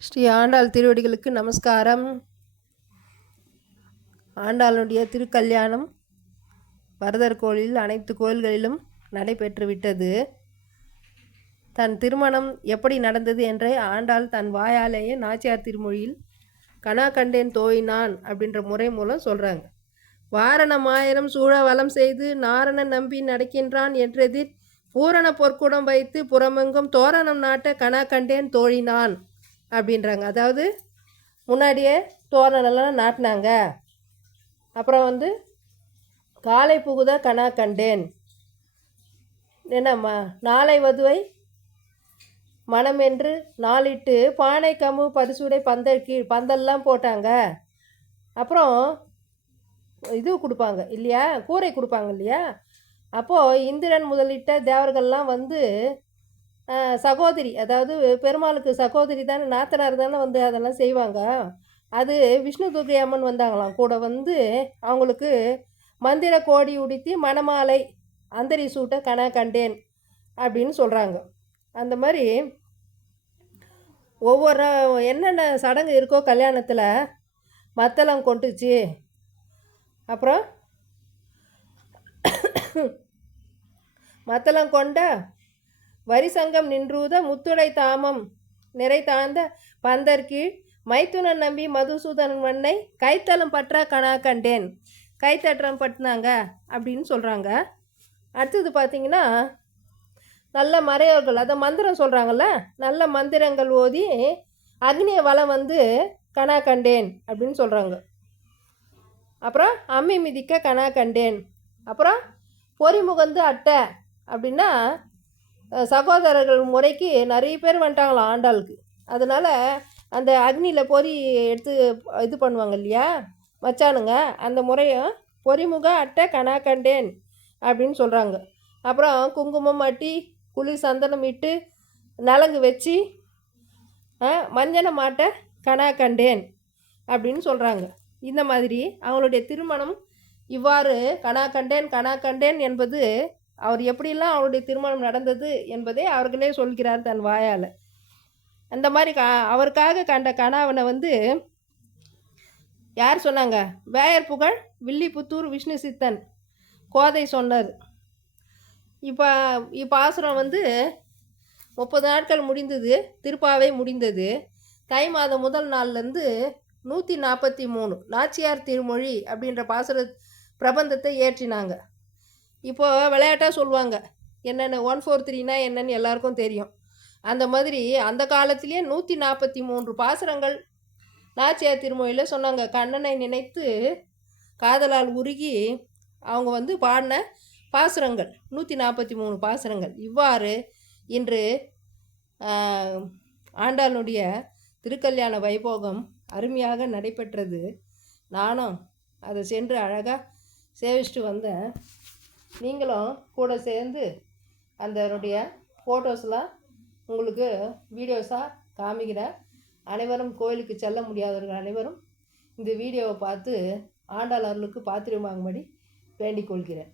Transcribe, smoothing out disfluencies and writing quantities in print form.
ஸ்ரீ ஆண்டாள் திருவடிகளுக்கு நமஸ்காரம். ஆண்டாளுடைய திருக்கல்யாணம் வரதர் கோயிலில் அனைத்து கோயில்களிலும் நடைபெற்று விட்டது. தன் திருமணம் எப்படி நடந்தது என்றே ஆண்டாள் தன் வாயாலேயே நாச்சியார் திருமொழியில் கனா கண்டேன் தோயினான் அப்படின்ற முறை மூலம் சொல்கிறாங்க. வாரணம் ஆயிரம் சூழ வலம் செய்து நாரணன் நம்பி நடக்கின்றான் என்றெதிர் பூரண பொற்குடம் வைத்து புறமெங்கும் தோரணம் நாட்ட கனா கண்டேன் தோழினான் அப்படின்றாங்க. அதாவது முன்னாடியே தோரணெல்லாம் நாட்டினாங்க. அப்புறம் காலை புகுத கனா கண்டேன், என்னம்மா நாளை வதுவை மனமென்று நாளிட்டு பானை கமு பரிசுடை பந்தல்லாம் போட்டாங்க. அப்புறம் இது கொடுப்பாங்க இல்லையா, கூரை கொடுப்பாங்க இல்லையா. அப்போது இந்திரன் முதலிட்ட தேவர்கள்லாம் சகோதரி, அதாவது பெருமாளுக்கு சகோதரி தானே, நாத்தனார் தானே அதெல்லாம் செய்வாங்க. அது விஷ்ணு துர்க்கை அம்மன் வந்தாங்களாம் கூட. அவங்களுக்கு மந்திர கோடி உடுத்தி மணமாலை அந்தரி சூட்ட கனா கண்டேன் அப்படின்னு சொல்கிறாங்க. அந்த மாதிரி ஒவ்வொரு என்னென்ன சடங்கு இருக்கோ கல்யாணத்தில் மத்தளம் கொண்டுச்சு, அப்புறம் மத்தளம் கொண்ட வரிசங்கம் நின்றூத முத்துடை தாமம் நிறை தாழ்ந்த பந்தர்கீழ் மைத்துனன் நம்பி மதுசூதன் மண்ணை கைத்தளம் பற்ற கனா கண்டேன், கைத்தற்றம் பட்டினாங்க அப்படின்னு சொல்கிறாங்க. அடுத்தது பார்த்திங்கன்னா நல்ல மறையோர்கள், அதை மந்திரம் சொல்கிறாங்கல்ல, நல்ல மந்திரங்கள் ஓதி அக்னிய வளம் கனா கண்டேன் அப்படின்னு சொல்கிறாங்க. அப்புறம் அம்மி மிதிக்க கனா கண்டேன். அப்புறம் பொறிமுகந்து அட்டை அப்படின்னா சகோதரர்கள் முறைக்கு நிறைய பேர் வந்துட்டாங்களாம் ஆண்டாளுக்கு. அதனால் அந்த அக்னியில் பொறி எடுத்து இது பண்ணுவாங்க இல்லையா மச்சானுங்க, அந்த முறையை பொறிமுக அட்டை கனா கண்டேன் அப்படின்னு சொல்கிறாங்க. அப்புறம் குங்குமம் அட்டி குளிர் சந்தனம் இட்டு நலங்கு வச்சு மஞ்சனை மாட்டை கனா கண்டேன் அப்படின்னு சொல்கிறாங்க. இந்த மாதிரி அவங்களுடைய திருமணம் இவ்வாறு கனா கண்டேன் என்பது அவர் எப்படிலாம் அவருடைய திருமணம் நடந்தது என்பதை அவர்களே சொல்கிறார் தன் வாயால். அந்த மாதிரி அவருக்காக கண்ட கனாவனை யார் சொன்னாங்க? வேயர் புகழ் வில்லிபுத்தூர் விஷ்ணு சித்தன் கோதை சொன்னார். இப்போ ஆசுரம் 30 நாட்கள் முடிந்தது, திருப்பாவை முடிந்தது. தை மாதம் முதல் நாள்லேருந்து 143 நாச்சியார் திருமொழி அப்படின்ற பாசுர பிரபந்தத்தை ஏற்றினாங்க. இப்போது விளையாட்டாக சொல்லுவாங்க என்னென்ன 143னா என்னன்னு எல்லாருக்கும் தெரியும். அந்த மாதிரி அந்த காலத்திலேயே 143 பாசுரங்கள் நாச்சியார் திருமொழியில் சொன்னாங்க. கண்ணனை நினைத்து காதலால் உருகி அவங்க பாடின பாசுரங்கள் 143 பாசுரங்கள். இவ்வாறு இன்று ஆண்டாளுடைய திருக்கல்யாண வைபோகம் அருமையாக நடைபெற்றது. நானும் அதை சென்று அழகாக சேவிச்சுட்டு வந்தேன். நீங்களும் கூட சேர்ந்து அதனுடைய ஃபோட்டோஸ்லாம் உங்களுக்கு வீடியோஸாக காமிக்கிறேன். அனைவரும் கோயிலுக்கு செல்ல முடியாதவர்கள் அனைவரும் இந்த வீடியோவை பார்த்து ஆண்டாள் அருளுக்கு பாத்திரம் வாங்கும்படி வேண்டிக் கொள்கிறேன்.